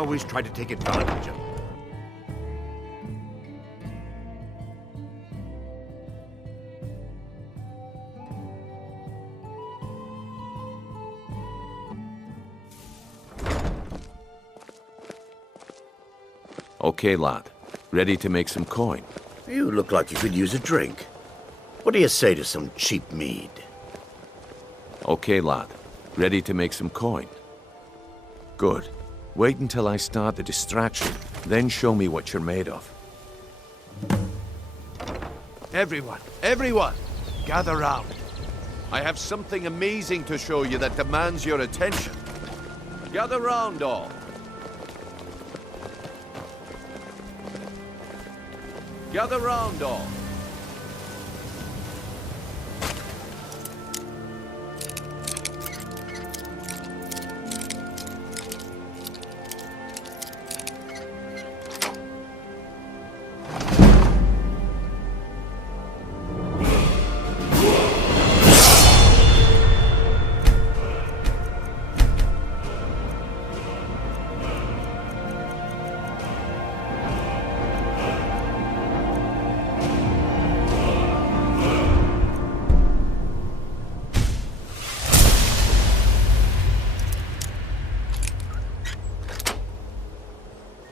always try to take advantage of. Okay, lad. Ready to make some coin? You look like you could use a drink. What do you say to some cheap mead? Okay, lad. Ready to make some coin? Good. Wait until I start the distraction, then show me what you're made of. Everyone, gather round. I have something amazing to show you that demands your attention. Gather round, all. Gather round, all.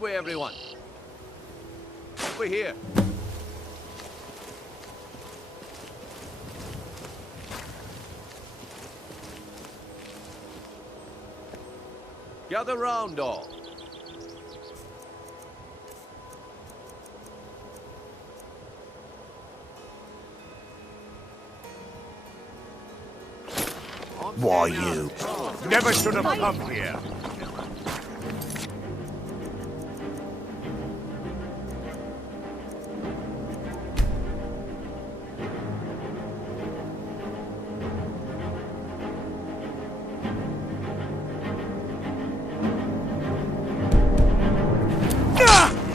Way, everyone. Over here. Gather round, all. Why, you never should have come here.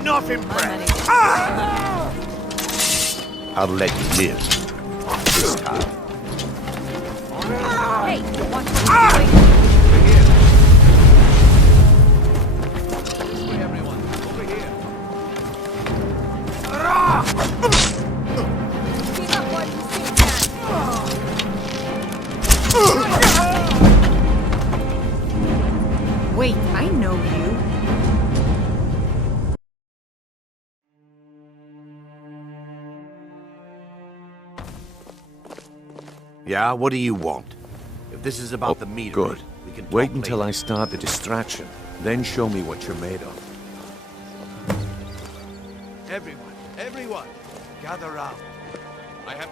Nothing, Brett. I'll let you live this time. Hey, watch what you're doing. This way, everyone. Over here. Give up what you see, Wait, I know you. Yeah, what do you want? If this is about the meat, Good. we can Wait talk until later. I start the distraction, then show me what you're made of. Everyone, gather round. I have...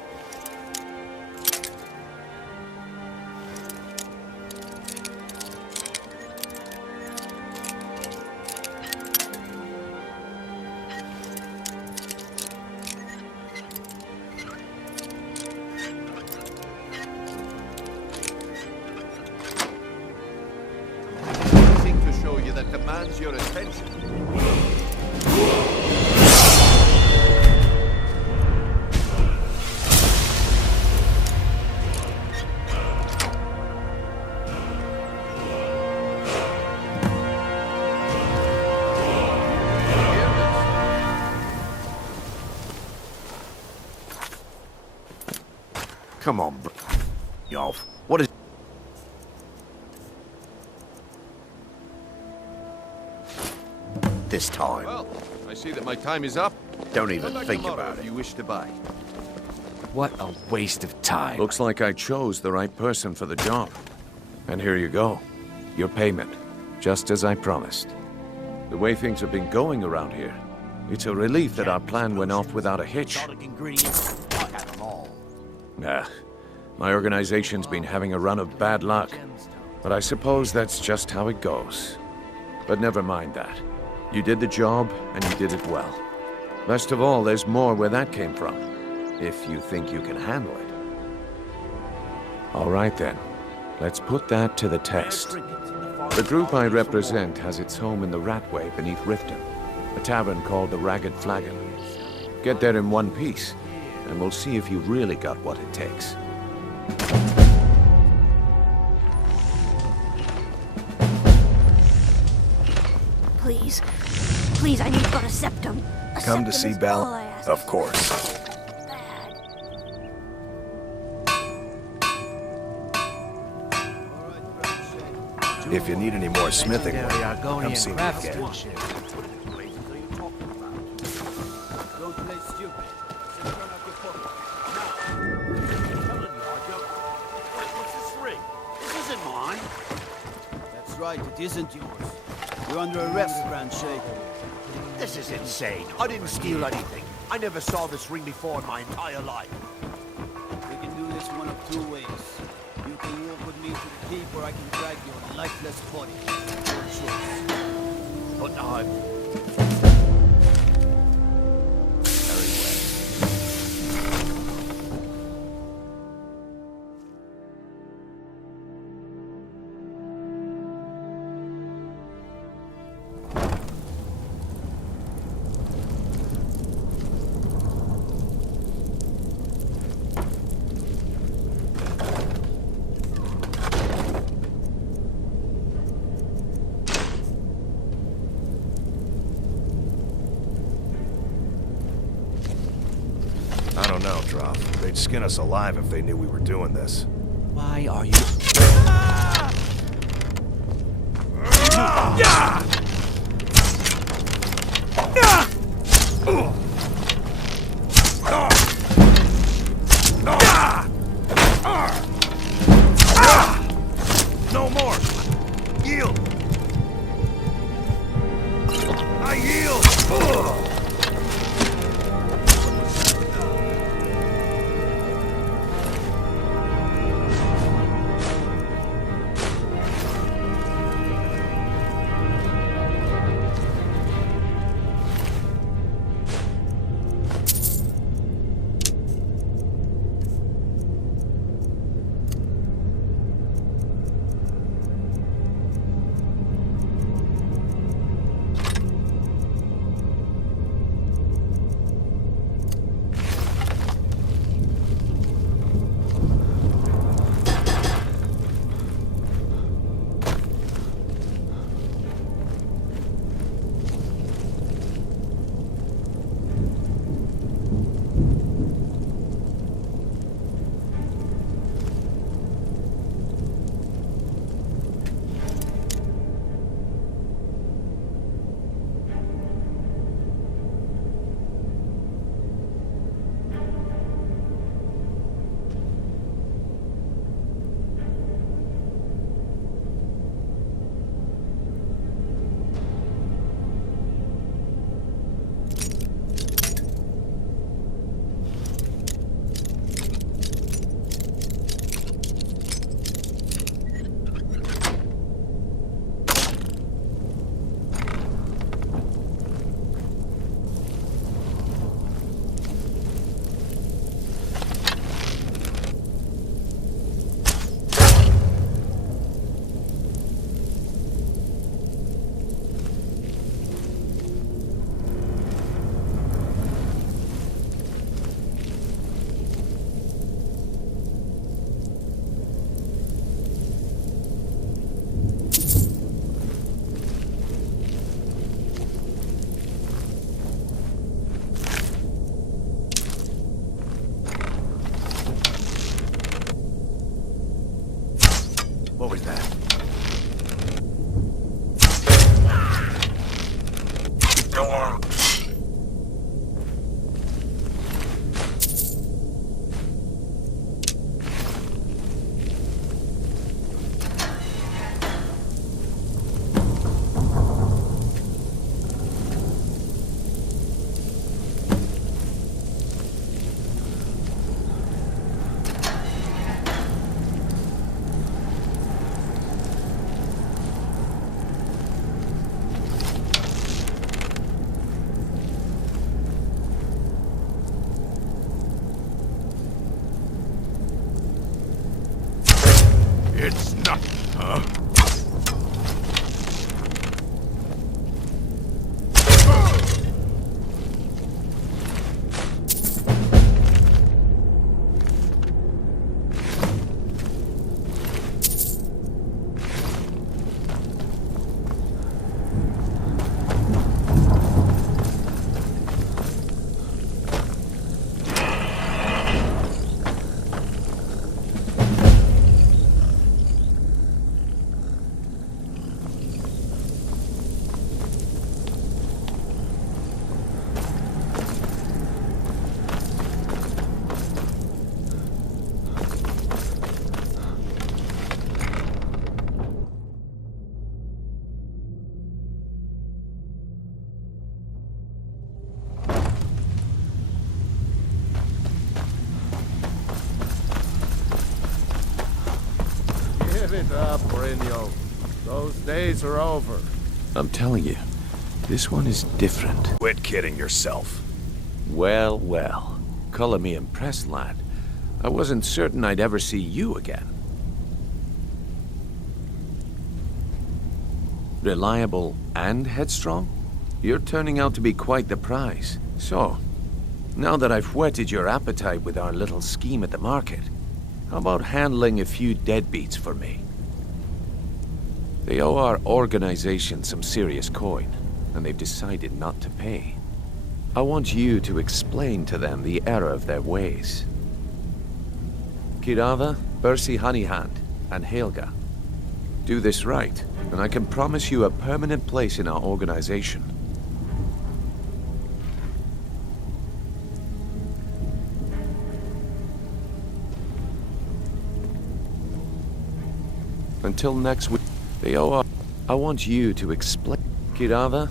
to show you that demands your attention. Come on, y'all. What is... this time? Well, I see that my time is up. Don't even Come back think tomorrow about if it. you wish to buy. What a waste of time. Looks like I chose the right person for the job. And here you go. Your payment. Just as I promised. The way things have been going around here, it's a relief that our plan went off without a hitch. Exotic ingredients, I have them all. Nah, my organization's been having a run of bad luck. But I suppose that's just how it goes. But never mind that. You did the job, and you did it well. Best of all, there's more where that came from. If you think you can handle it. All right then. Let's put that to the test. The group I represent has its home in the Ratway beneath Riften, a tavern called the Ragged Flagon. Get there in one piece, and we'll see if you really got what it takes. Please. Please, I need but a septum. A Come to septum see is Belle? all I ask. Of course. Bad. If you need any more smithing work, come see me again. Don't play stupid. Just turn up your pocket. What's this ring? This isn't mine. That's right, it isn't yours. You're under arrest, Grand Sheikh. This is insane. I didn't steal anything. I never saw this ring before in my entire life. We can do this one of two ways. You can walk with me to the keep, or I can drag your lifeless body. Your choice. But I'm... very well. I don't know, Droff. They'd skin us alive if they knew we were doing this. Why are you... No more! Yield! I yield! What was that? It's not, huh? Give it up, Brynjo. Those days are over. I'm telling you, this one is different. Quit kidding yourself. Well, well. Color me impressed, lad. I wasn't certain I'd ever see you again. Reliable and headstrong? You're turning out to be quite the prize. So, now that I've whetted your appetite with our little scheme at the market, how about handling a few deadbeats for me? They owe our organization some serious coin, and they've decided not to pay. I want you to explain to them the error of their ways. Kirava, Bersi Honeyhand, and Helga. Do this right, and I can promise you a permanent place in our organization. Until next week, they owe our... I want you to explain... Kirava,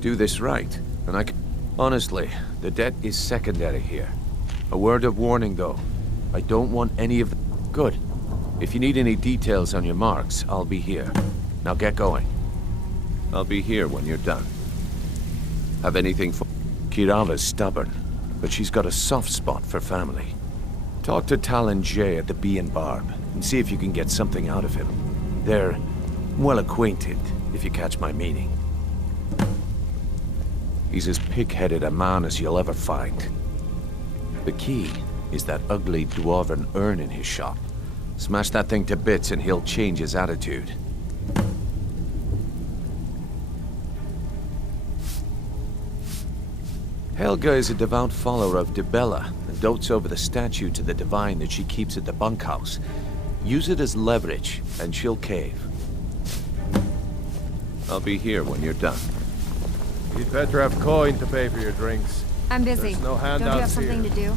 do this right, and I can... Honestly, the debt is secondary here. A word of warning, though. I don't want any of the... Good. If you need any details on your marks, I'll be here. Now get going. I'll be here when you're done. Have anything for... Kirava's stubborn, but she's got a soft spot for family. Talk to Talon J at the Bee and Barb, and see if you can get something out of him. They're well acquainted, if you catch my meaning. He's as pig-headed a man as you'll ever find. The key is that ugly dwarven urn in his shop. Smash that thing to bits and he'll change his attitude. Helga is a devout follower of Dibella and dotes over the statue to the divine that she keeps at the bunkhouse. Use it as leverage, and she'll cave. I'll be here when you're done. You'd better have coin to pay for your drinks. I'm busy. There's no Don't you handouts have something here. to do?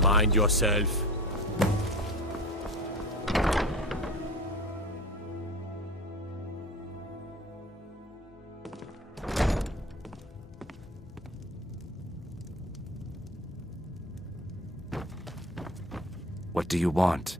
Mind yourself. What do you want?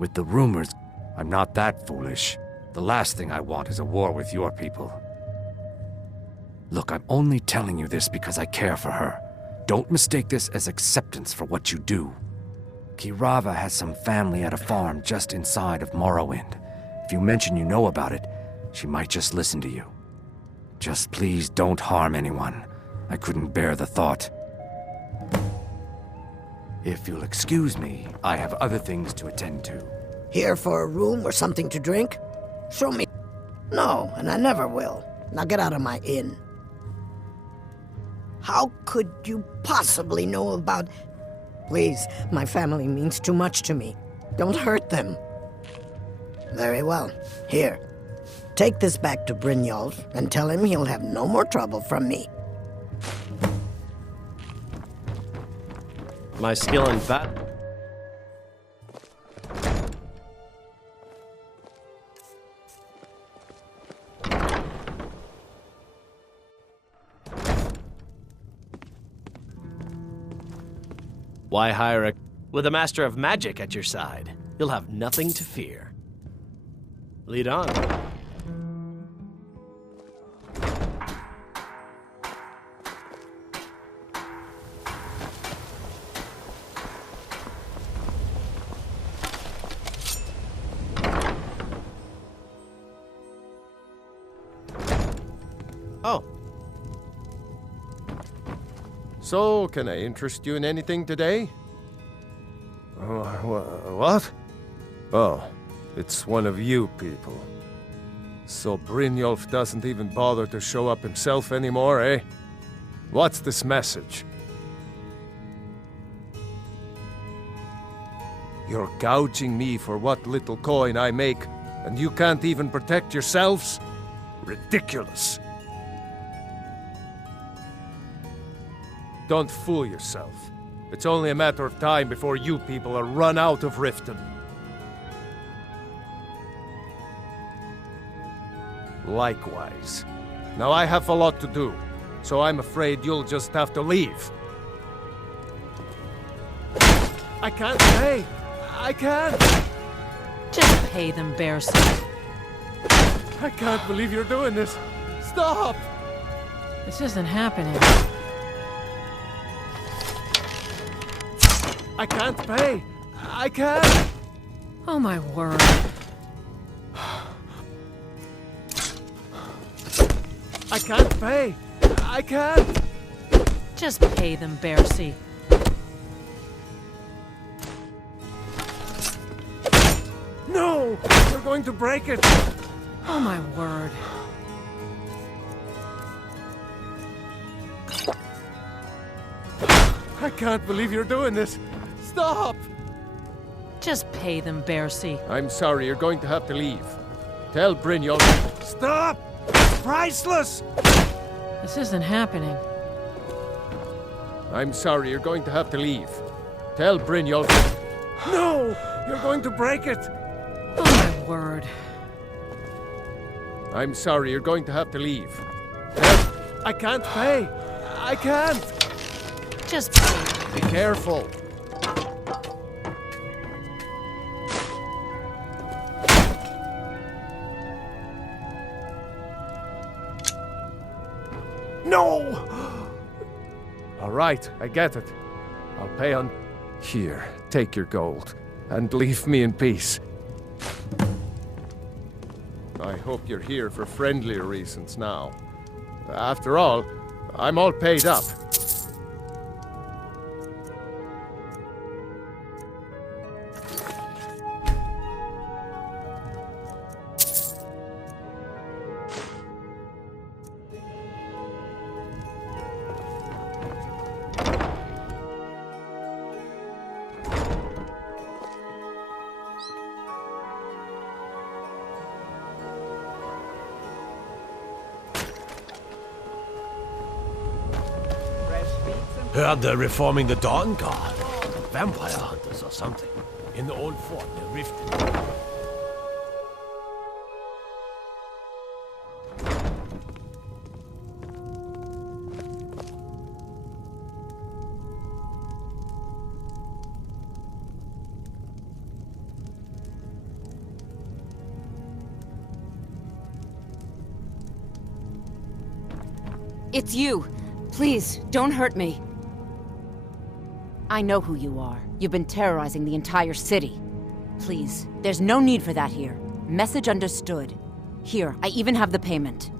With the rumors, I'm not that foolish. The last thing I want is a war with your people. Look, I'm only telling you this because I care for her. Don't mistake this as acceptance for what you do. Kirava has some family at a farm just inside of Morrowind. If you mention you know about it, she might just listen to you. Just please don't harm anyone. I couldn't bear the thought. If you'll excuse me, I have other things to attend to. Here for a room or something to drink? Show me. No, and I never will. Now get out of my inn. How could you possibly know about... Please, my family means too much to me. Don't hurt them. Very well. Here. Take this back to Brynjolf and tell him he'll have no more trouble from me. My skill in battle. Why hire a... With a master of magic at your side, you'll have nothing to fear. Lead on. Oh. So, can I interest you in anything today? What? Oh, it's one of you people. So Brynjolf doesn't even bother to show up himself anymore, eh? What's this message? You're gouging me for what little coin I make, and you can't even protect yourselves? Ridiculous. Don't fool yourself. It's only a matter of time before you people are run out of Riften. Likewise. Now I have a lot to do, so I'm afraid you'll just have to leave. I can't pay! I can't! Just pay them, Bearsy. I can't believe you're doing this! Stop! This isn't happening. I can't pay! I can't! Oh my word. I can't pay! I can't! Just pay them, Bearsy. No! You're going to break it! Oh my word. I can't believe you're doing this! Stop! Just pay them, Bearsy. I'm sorry, you're going to have to leave. Tell Brynjolf. Stop! It's priceless! This isn't happening. I'm sorry, you're going to have to leave. Tell Brynjolf. No! You're going to break it! Oh my word. I'm sorry, you're going to have to leave. I can't pay! I can't! Just pay. Be careful! No! All right, I get it. I'll pay on... Here, take your gold, and leave me in peace. I hope you're here for friendlier reasons now. After all, I'm all paid up. Heard they're reforming the Dawn Guard. Vampire hunters or something. In the old fort near Riften. It's you. Please, don't hurt me. I know who you are. You've been terrorizing the entire city. Please, there's no need for that here. Message understood. Here, I even have the payment.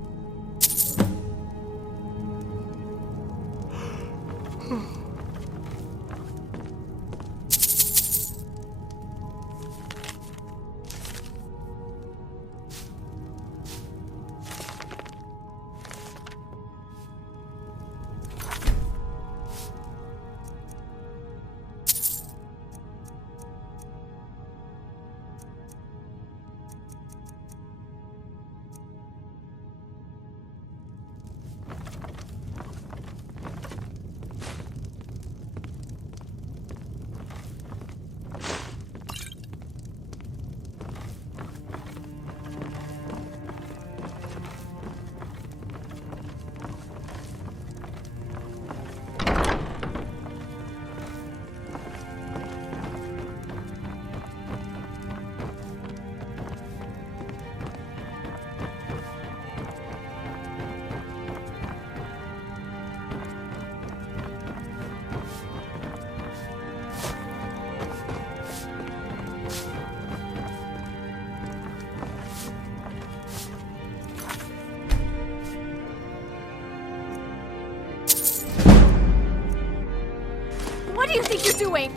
do you think you're doing?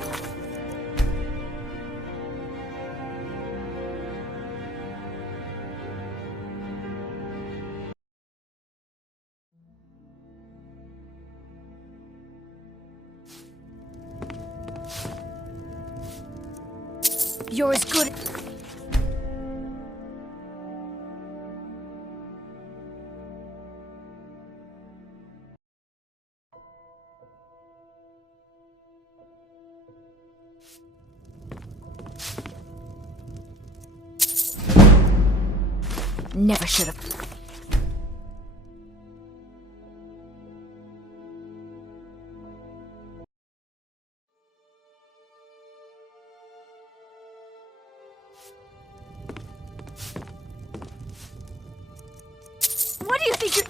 You're as good. Never should have. What do you think you're...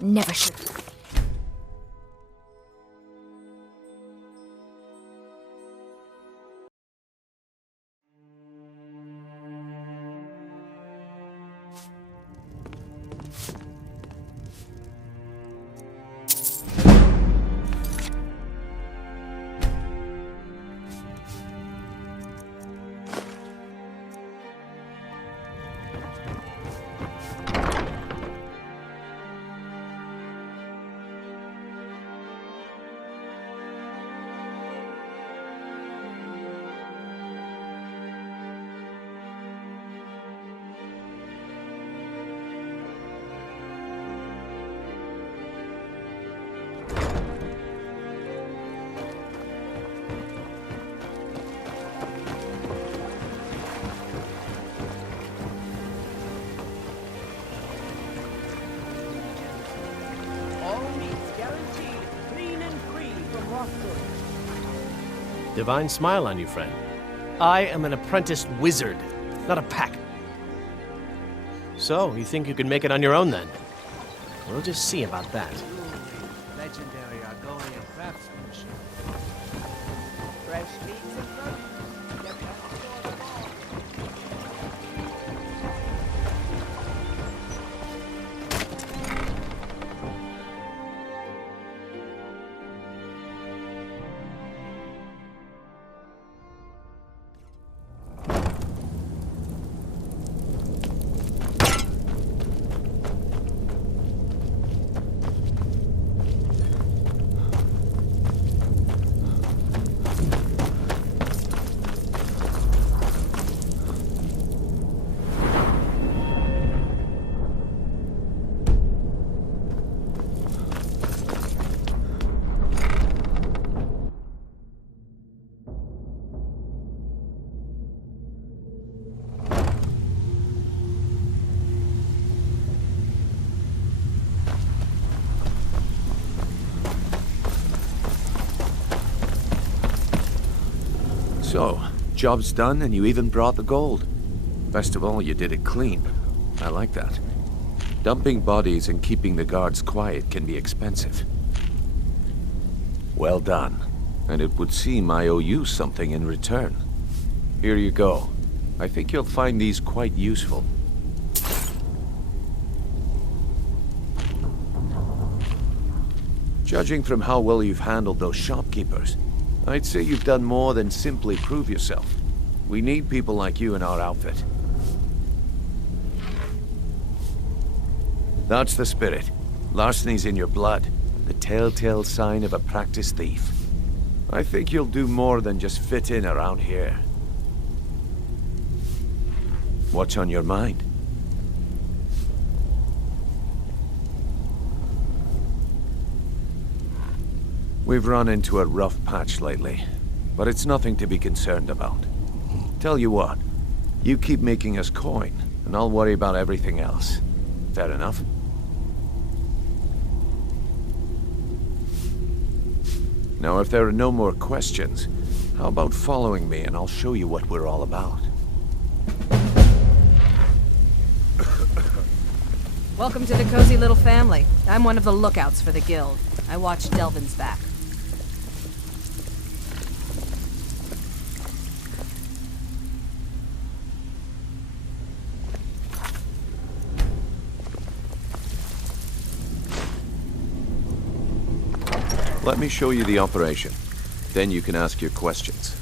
Never should. Divine smile on you, friend. I am an apprenticed wizard, not a pack. So, you think you can make it on your own then? We'll just see about that. Legendary Argonian craftsmanship. Fresh meats and produce. Get that sort of all. So, job's done and you even brought the gold. Best of all, you did it clean. I like that. Dumping bodies and keeping the guards quiet can be expensive. Well done. And it would seem I owe you something in return. Here you go. I think you'll find these quite useful. Judging from how well you've handled those shopkeepers, I'd say you've done more than simply prove yourself. We need people like you in our outfit. That's the spirit. Larceny's in your blood. The telltale sign of a practiced thief. I think you'll do more than just fit in around here. What's on your mind? We've run into a rough patch lately, but it's nothing to be concerned about. Tell you what, you keep making us coin, and I'll worry about everything else. Fair enough? Now, if there are no more questions, how about following me and I'll show you what we're all about? Welcome to the cozy little family. I'm one of the lookouts for the guild. I watch Delvin's back. Let me show you the operation. Then you can ask your questions.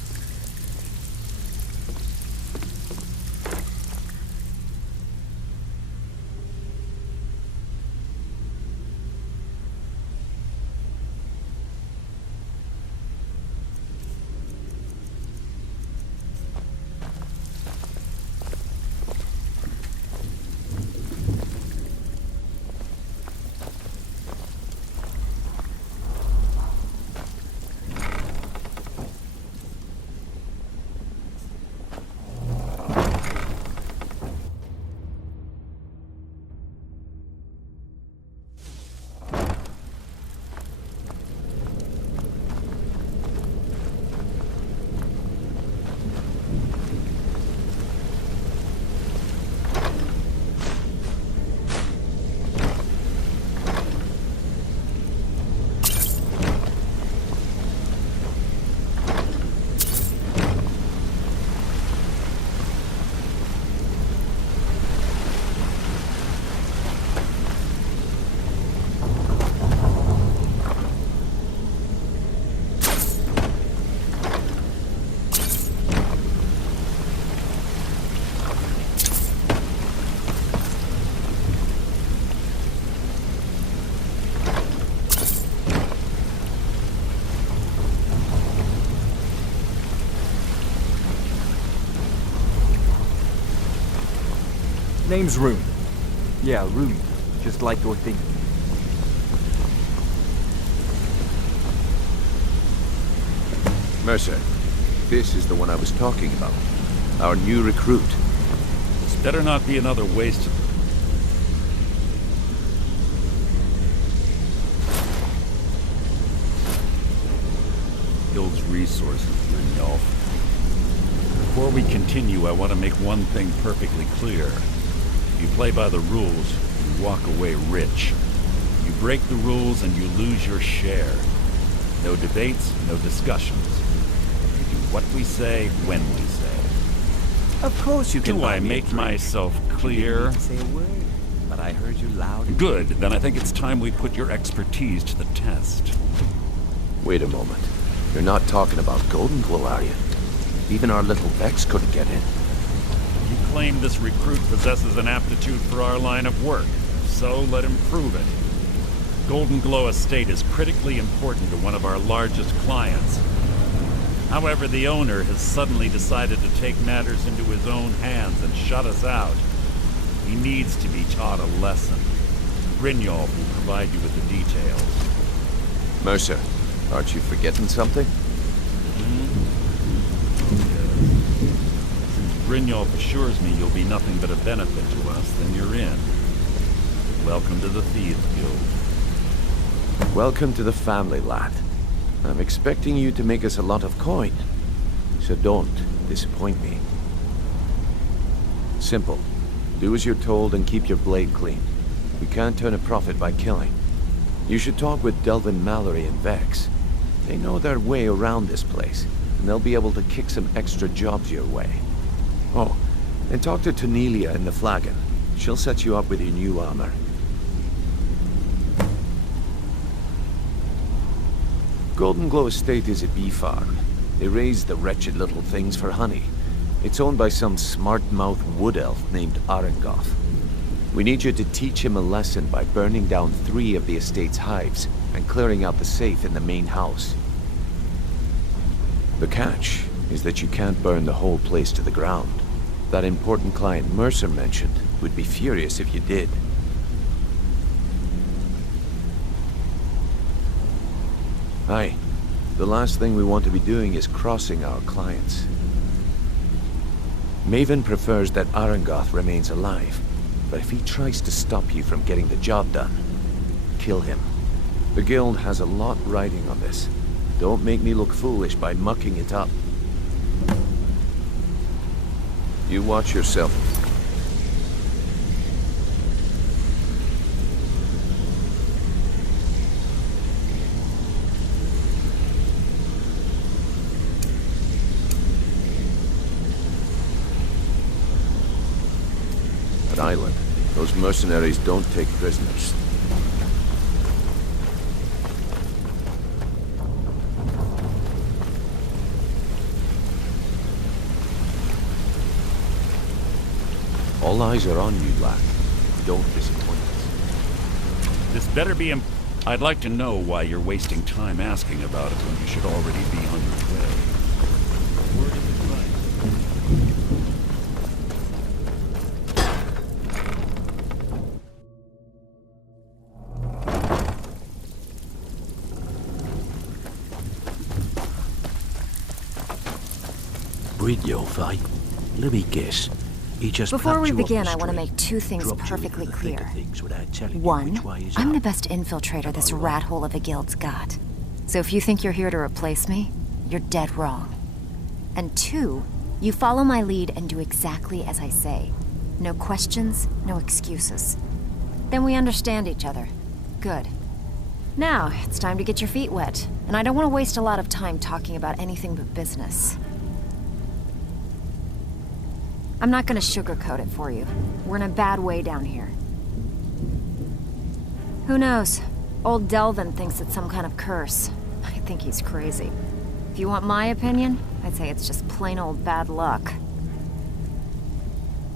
Name's Rune. Yeah, Rune. Just like you're thinking. Mercer, this is the one I was talking about. Our new recruit. This better not be another waste. Guild's resources, Brynjolf. Before we continue, I want to make one thing perfectly clear. You play by the rules, you walk away rich. You break the rules and you lose your share. No debates, no discussions. We do what we say, when we say. Of course you can. Do I make myself clear? Say a word, but I heard you loud and Good, then I think it's time we put your expertise to the test. Wait a moment. You're not talking about Golden Glow, are you? Even our little Vex couldn't get in. You claim this recruit possesses an aptitude for our line of work, so let him prove it. Golden Glow Estate is critically important to one of our largest clients. However, the owner has suddenly decided to take matters into his own hands and shut us out. He needs to be taught a lesson. Brynjolf will provide you with the details. Mercer, aren't you forgetting something? Brynjolf assures me you'll be nothing but a benefit to us, then you're in. Welcome to the Thieves Guild. Welcome to the family, lad. I'm expecting you to make us a lot of coin, so don't disappoint me. Simple. Do as you're told and keep your blade clean. We can't turn a profit by killing. You should talk with Delvin Mallory and Vex. They know their way around this place, and they'll be able to kick some extra jobs your way. Oh, and talk to Tonelia in the Flagon. She'll set you up with your new armor. Golden Glow Estate is a bee farm. They raise the wretched little things for honey. It's owned by some smart-mouthed wood elf named Arangoth. We need you to teach him a lesson by burning down 3 of the estate's hives and clearing out the safe in the main house. The catch is that you can't burn the whole place to the ground. That important client Mercer mentioned would be furious if you did. Aye. The last thing we want to be doing is crossing our clients. Maven prefers that Arangoth remains alive, but if he tries to stop you from getting the job done, kill him. The Guild has a lot riding on this. Don't make me look foolish by mucking it up. You watch yourself. At Island, those mercenaries don't take prisoners. All eyes are on you, lad. Don't disappoint us. This better be I'd like to know why you're wasting time asking about it when you should already be on your way. Word of Brynjolf, eh? Let me guess. He just Before plucked we you off begin, the I want to street, make two things dropped you into perfectly the thick clear. of things without telling you One, which way is I'm up. the best infiltrator this rat hole of a guild's got. So if you think you're here to replace me, you're dead wrong. And two, you follow my lead and do exactly as I say. No questions, no excuses. Then we understand each other. Good. Now, it's time to get your feet wet. And I don't want to waste a lot of time talking about anything but business. I'm not gonna sugarcoat it for you. We're in a bad way down here. Who knows? Old Delvin thinks it's some kind of curse. I think he's crazy. If you want my opinion, I'd say it's just plain old bad luck.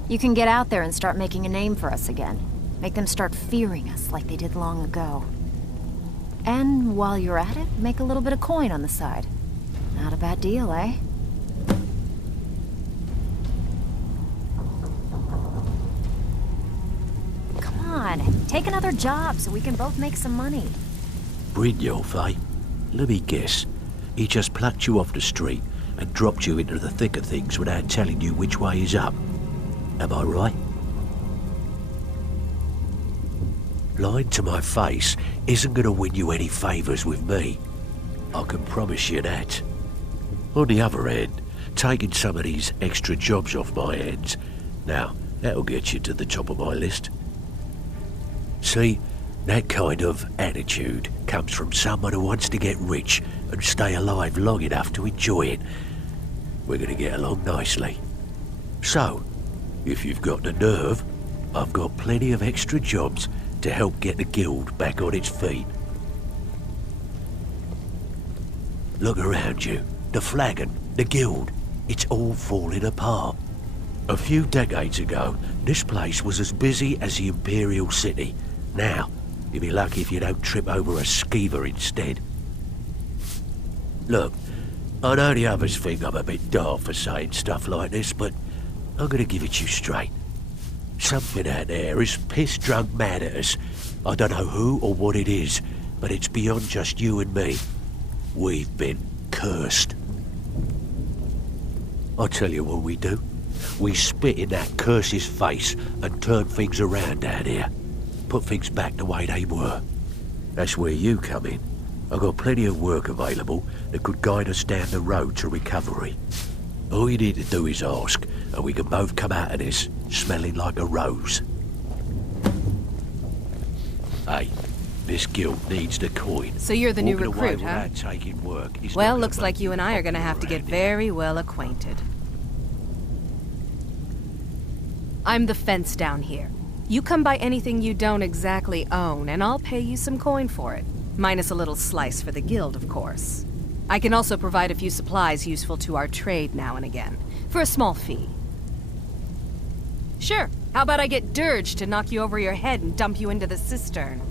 You can get out there and start making a name for us again. Make them start fearing us like they did long ago. And while you're at it, make a little bit of coin on the side. Not a bad deal, eh? Take another job so we can both make some money. Brynjolf, eh? Let me guess. He just plucked you off the street and dropped you into the thick of things without telling you which way is up. Am I right? Lying to my face isn't going to win you any favours with me. I can promise you that. On the other hand, taking some of these extra jobs off my hands, now, that'll get you to the top of my list. See, that kind of attitude comes from someone who wants to get rich and stay alive long enough to enjoy it. We're going to get along nicely. So, if you've got the nerve, I've got plenty of extra jobs to help get the guild back on its feet. Look around you. The flagon, the guild, it's all falling apart. A few decades ago, this place was as busy as the Imperial City. Now, you'll be lucky if you don't trip over a skeever instead. Look, I know the others think I'm a bit daft for saying stuff like this, but I'm gonna give it to you straight. Something out there is piss-drunk mad at us. I don't know who or what it is, but it's beyond just you and me. We've been cursed. I'll tell you what we do. We spit in that curse's face and turn things around down here. Put things back the way they were. That's where you come in. I've got plenty of work available that could guide us down the road to recovery. All you need to do is ask, and we can both come out of this smelling like a rose. Hey, this guild needs the coin. So you're the new Walking away recruit, huh? without taking work is Well, not looks gonna like you and I are gonna have to get very well acquainted. I'm the fence down here. You come by anything you don't exactly own, and I'll pay you some coin for it. Minus a little slice for the guild, of course. I can also provide a few supplies useful to our trade now and again, for a small fee. Sure, how about I get Dirge to knock you over your head and dump you into the cistern?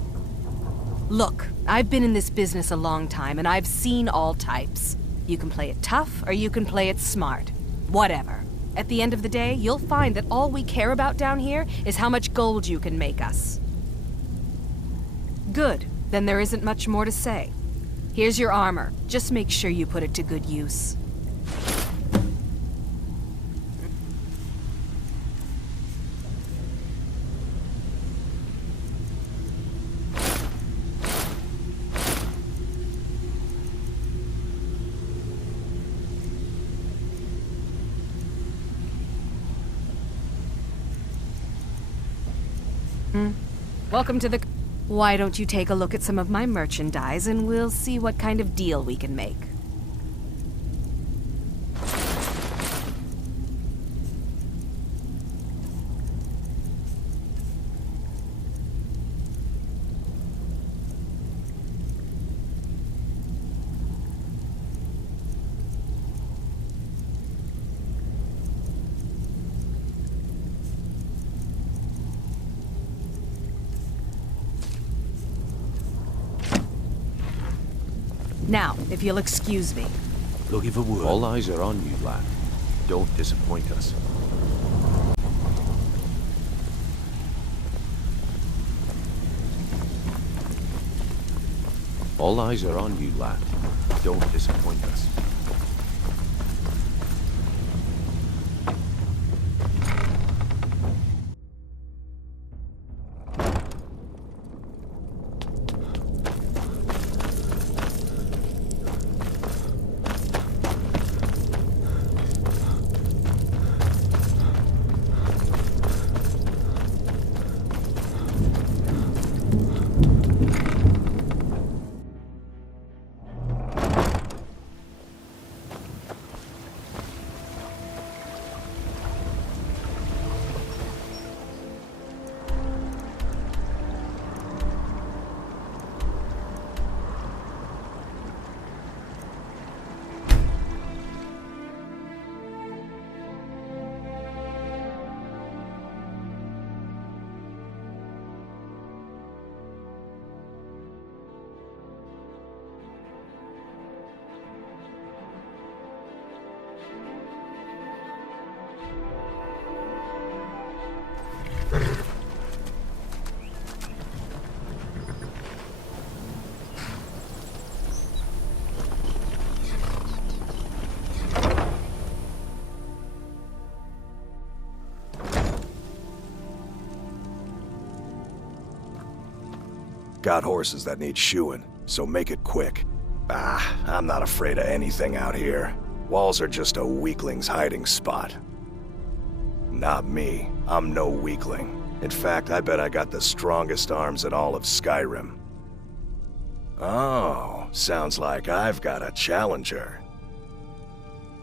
Look, I've been in this business a long time, and I've seen all types. You can play it tough, or you can play it smart. Whatever. At the end of the day, you'll find that all we care about down here is how much gold you can make us. Good. Then there isn't much more to say. Here's your armor. Just make sure you put it to good use. Welcome to the... Why don't you take a look at some of my merchandise and we'll see what kind of deal we can make. Now, if you'll excuse me. Looking for work? All eyes are on you, lad. Don't disappoint us. All eyes are on you, lad. Don't disappoint us. Got horses that need shoeing, so make it quick. I'm not afraid of anything out here. Walls are just a weakling's hiding spot. Not me. I'm no weakling. In fact, I bet I got the strongest arms in all of Skyrim. Oh, sounds like I've got a challenger.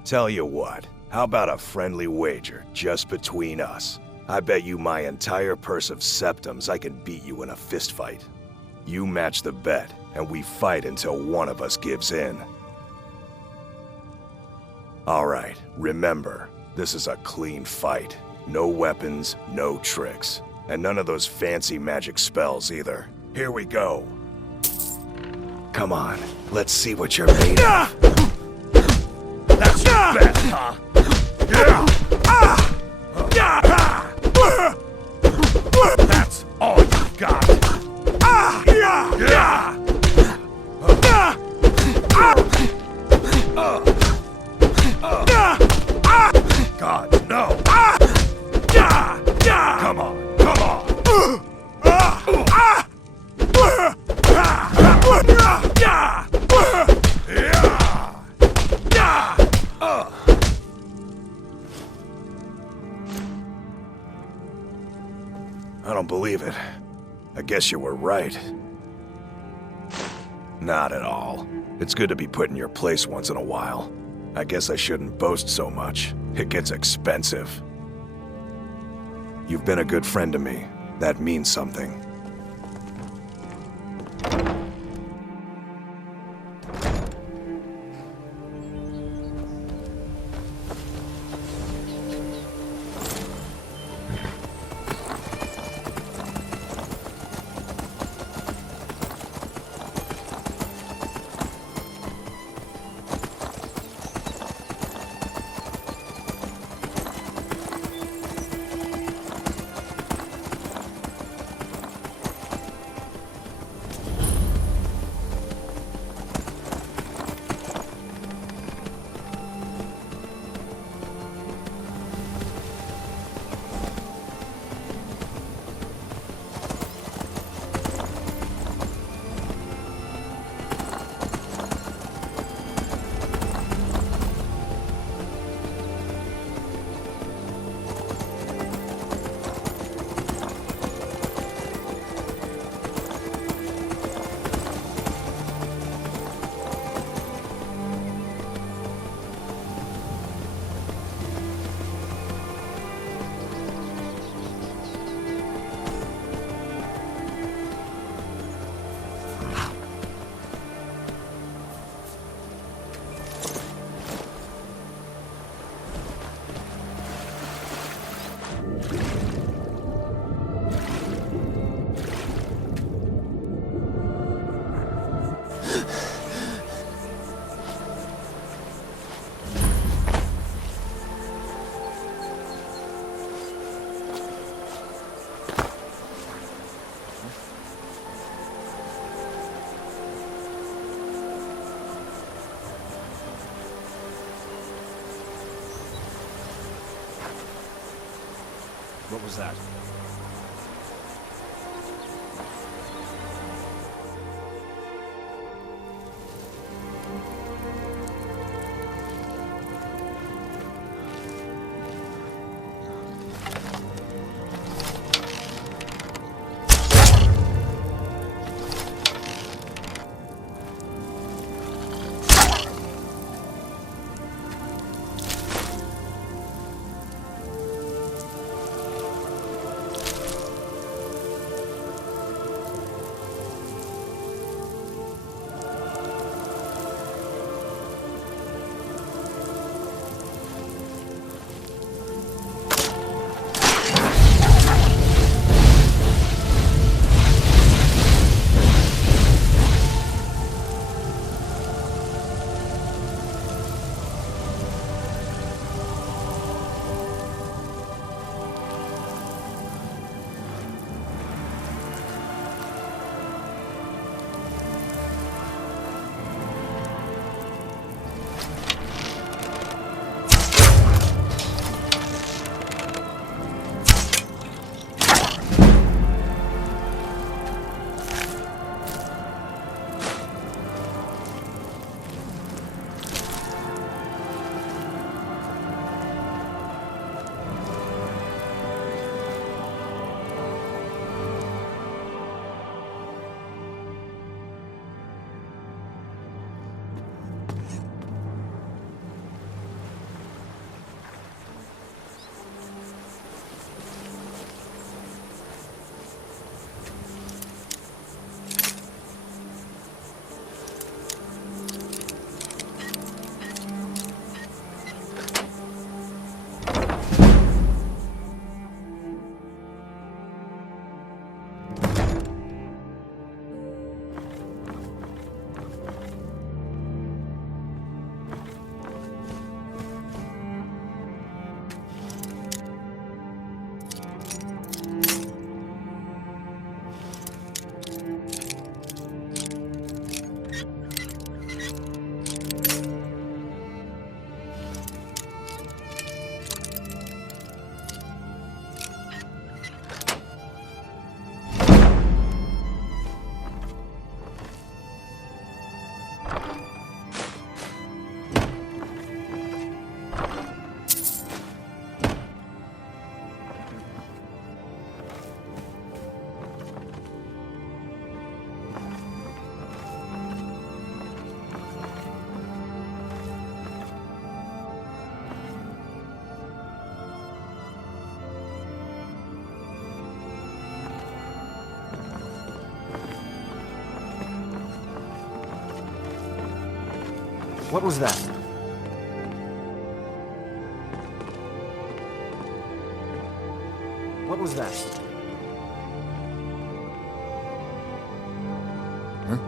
Tell you what, how about a friendly wager just between us? I bet you my entire purse of septums I can beat you in a fistfight. You match the bet, and we fight until one of us gives in. All right, remember, this is a clean fight. No weapons, no tricks. And none of those fancy magic spells either. Here we go. Come on, let's see what you're made of. That's your bet, huh? That's all you got. God, no! Come on, come on! I don't believe it. I guess you were right. Not at all. It's good to be put in your place once in a while. I guess I shouldn't boast so much. It gets expensive. You've been a good friend to me. That means something. What was that? What was that? What was that? Huh?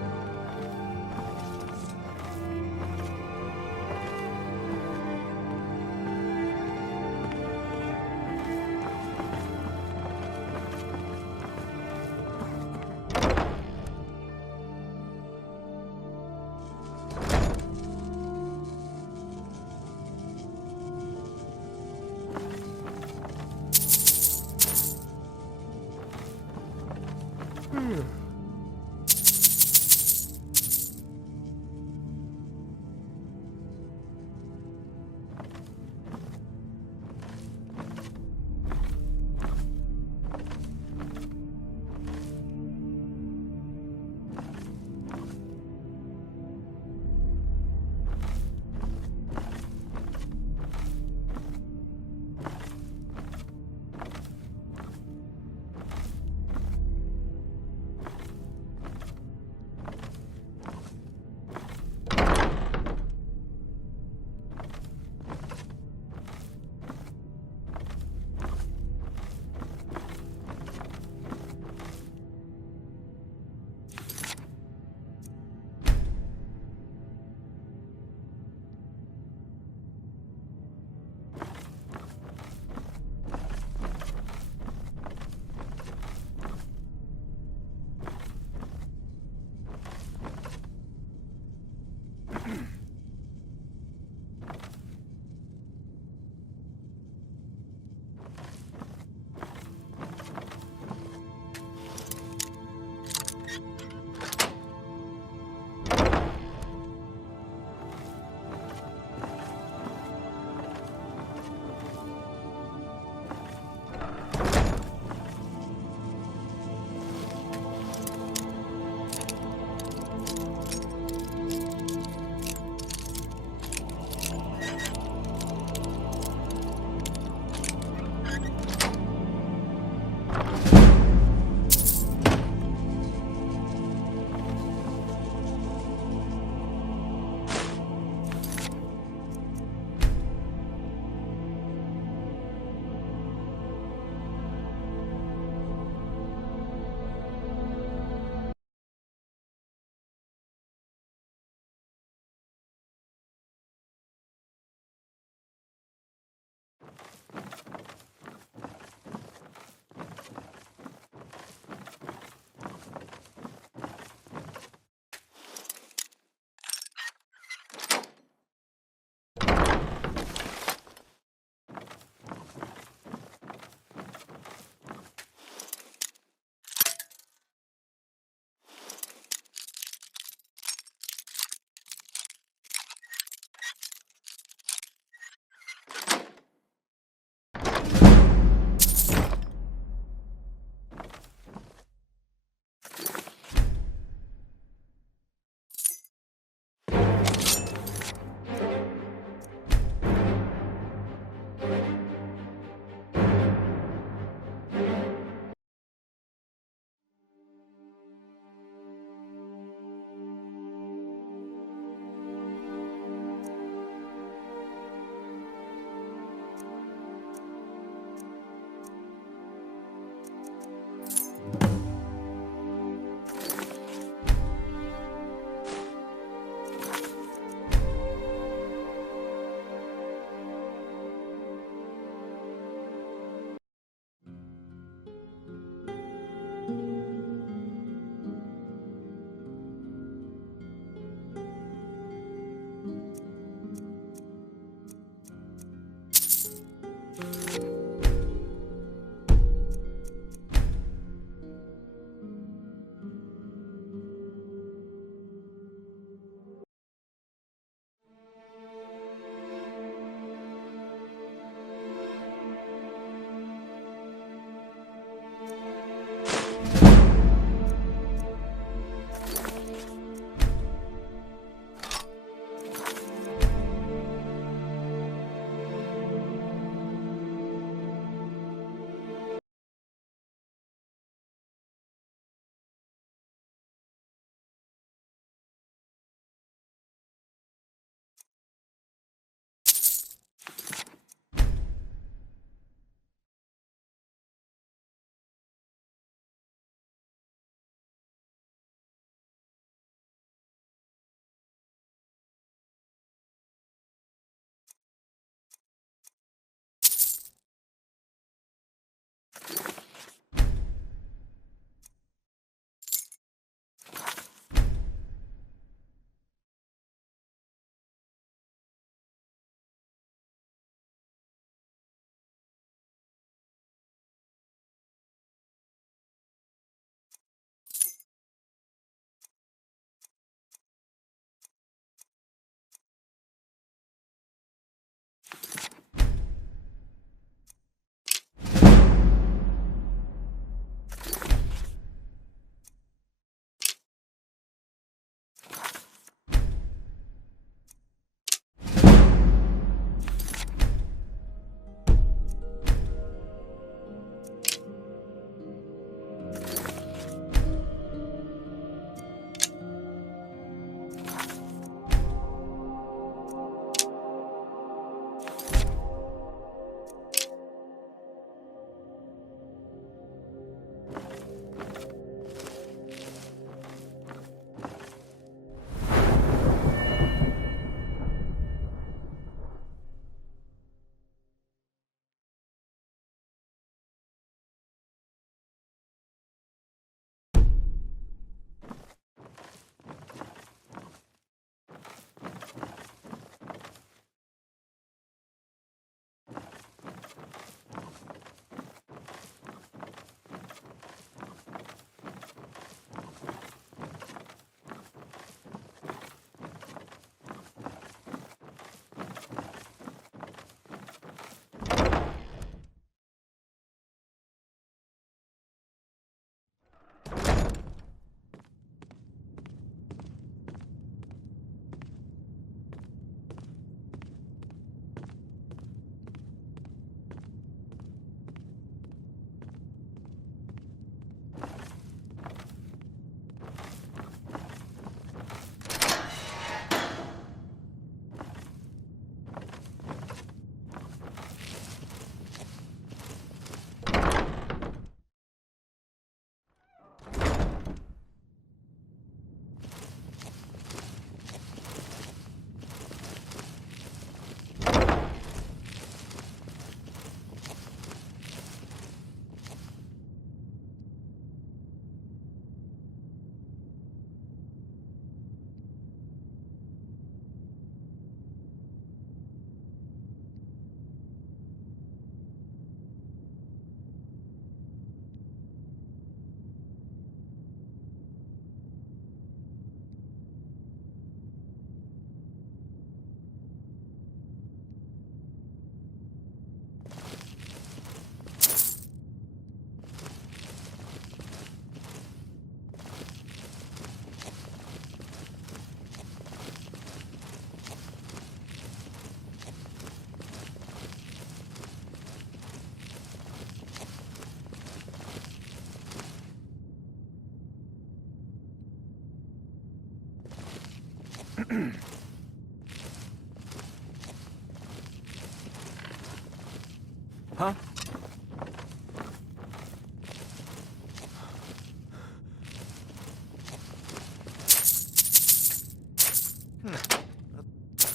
Huh?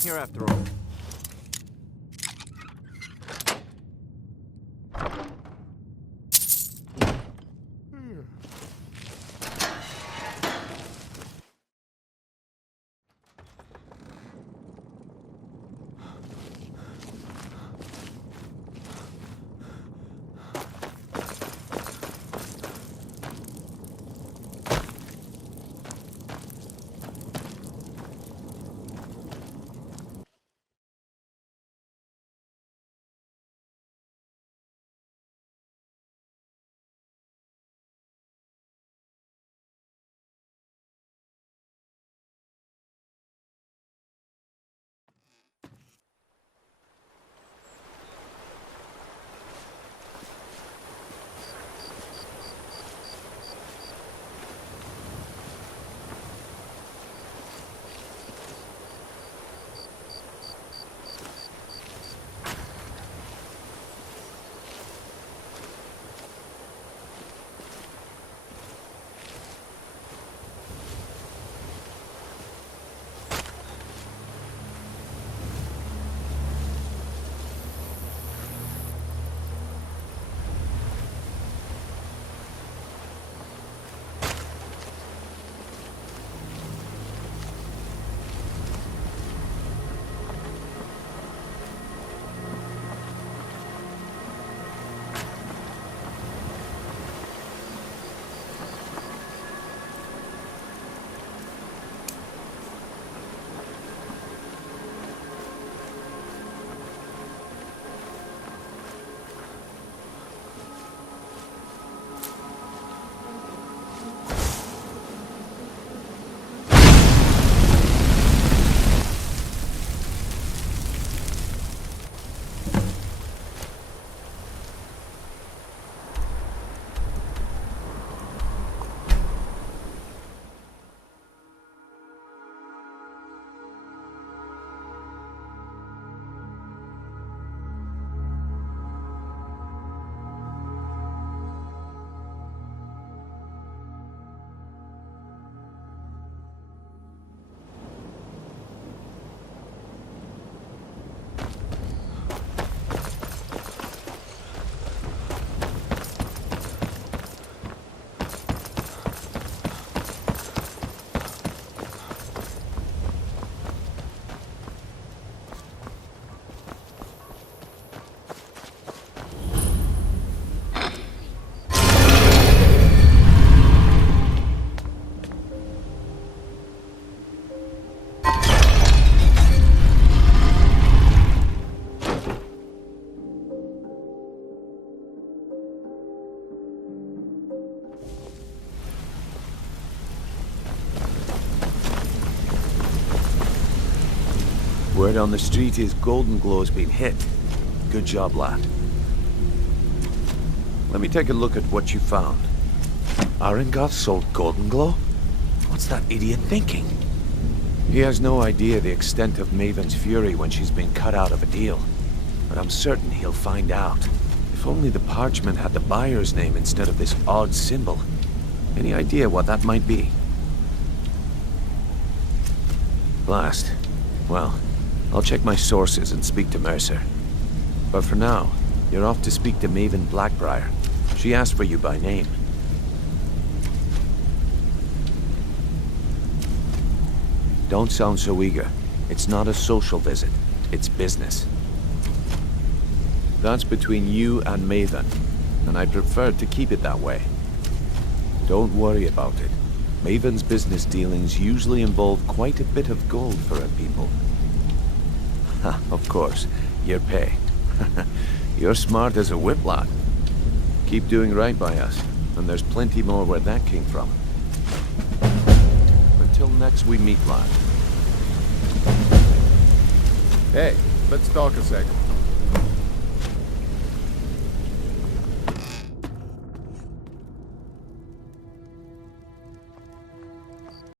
Here after all. Word on the street is Golden Glow's been hit. Good job, lad. Let me take a look at what you found. Arengoth sold Golden Glow? What's that idiot thinking? He has no idea the extent of Maven's fury when she's been cut out of a deal. But I'm certain he'll find out. If only the parchment had the buyer's name instead of this odd symbol. Any idea what that might be? Blast. Well, I'll check my sources and speak to Mercer. But for now, you're off to speak to Maven Blackbriar. She asked for you by name. Don't sound so eager. It's not a social visit. It's business. That's between you and Maven, and I prefer to keep it that way. Don't worry about it. Maven's business dealings usually involve quite a bit of gold for her people. Ha, of course, your pay. You're smart as a whip, lad. Keep doing right by us, and there's plenty more where that came from. Until next we meet, lad. Hey, let's talk a second.